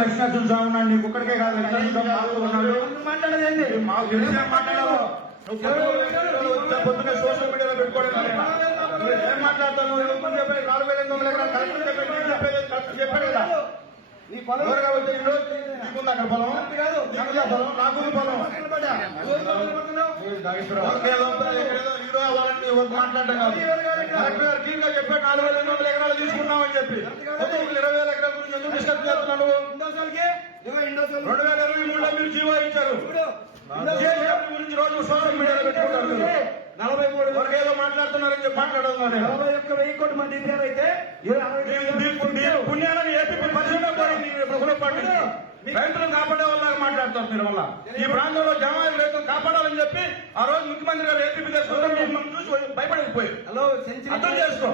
లక్ష్మీనరసింహ స్వామి ఉన్నాడు, నీకు ఒక్కడికే కాదు లక్ష్మీనరసింహ ఉన్నాడు. మాకు తెలిసిన మాట్లాడావు పొద్దున్న సోషల్ మీడియాలో పెట్టుకోవడం ఏం మాట్లాడతాను. 4,800 ఎకరాలు కలెక్టర్ చెప్పాడు కదా. ఎవరుగా వచ్చే ఈరోజు నీకుంది అక్కడ పొలం, పొలం నాకుంది పొలం. మాట్లాడటం కాదు. కలెక్టర్ గారు క్లీన్ గా చెప్పాడు 4,800 ఎకరాలు తీసుకున్నామని చెప్పి. 20,000 ఎకరాల గురించి ఎందుకు డిస్కస్ చేస్తున్నాను? 2023లో మీరు జీవో ఇచ్చారు గురించి రోజు సోషల్ మీడియాలో పెట్టుకుంటారు. 43 వరకు ఏదో మాట్లాడుతున్నారని చెప్పి మాట్లాడదు. 41,000 కోట్ల మంది అయితే పుణ్యాలని ఏపీ పరిశ్రమ రైతులను కాపాడే వాళ్ళ మాట్లాడతారు మీరు. వల్ల ఈ ప్రాంతంలో జమాయిలు రైతులు కాపాడాలని చెప్పి ఆ రోజు ముఖ్యమంత్రి గారు ఏపీ తెచ్చుకుంటే మనం చూసి భయపడిపోయారు. అర్థం చేసుకో.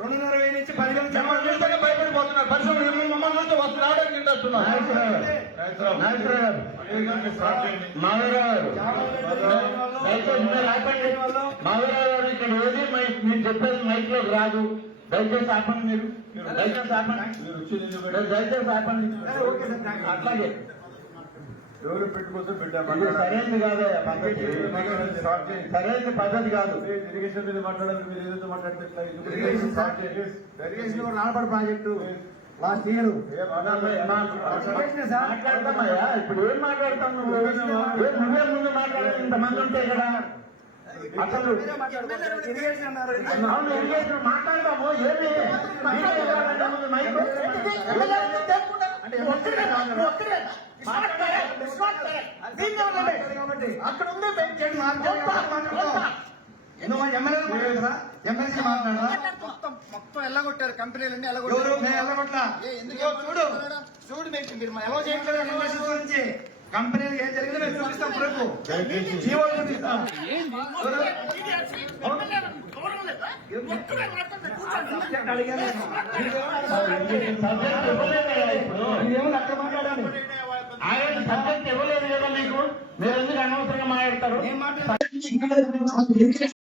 2,500 నుంచి 10,000 చూస్తే భయపడిపోతున్నారు. పరిశ్రమ మమ్మల్ని చూస్తే వస్తు రావడానికి ఇంట్రెస్తున్నారు. మాధవరావు ఇక్కడ రోజు మీరు చెప్పేది మైక్ లో రాదు. దయచేసి ఆపండి, మీరు దయచేసి ఆపండి, దయచేసి ఆపండి. అట్లాగే ఎవరు పెట్టుకోవచ్చు సరైనది కాదు, సరైన పద్ధతి కాదు. ఇరిగేషన్ మీద మాట్లాడాలి, మీరు ఏదైతే మాట్లాడితే నానపడి ప్రాజెక్టు లాస్ట్ ఇయర్ మాట్లాడతామయ్యా. ఇప్పుడు ఏం మాట్లాడతాం నువ్వు? నువ్వే ముందు మాట్లాడాలి, ఇంతమంది ఉంటే కదా. అసలు ఇరిగేషన్ మాట్లాడతాము. ఏమి అక్కడ ఉంది ఎమ్మెల్సీ మాట్లాడరా? మొత్తం ఎల్లగొట్టారు కంపెనీలన్నీ చూడు మీరు ఎలా చేయట్లేదు గురించి. కంపెనీలు ఏం జరిగిందో మేము చూపిస్తాం. ప్రజలకు జీవోలు చూపిస్తాం. ఏమన్నా అక్కడ మాట్లాడాలి. ఆయన సబ్జెక్ట్ ఇవ్వలేదు కదా మీకు, మీరు ఎందుకు అనవసరంగా మాట్లాడతారు? ఏం మాట్లాడారు?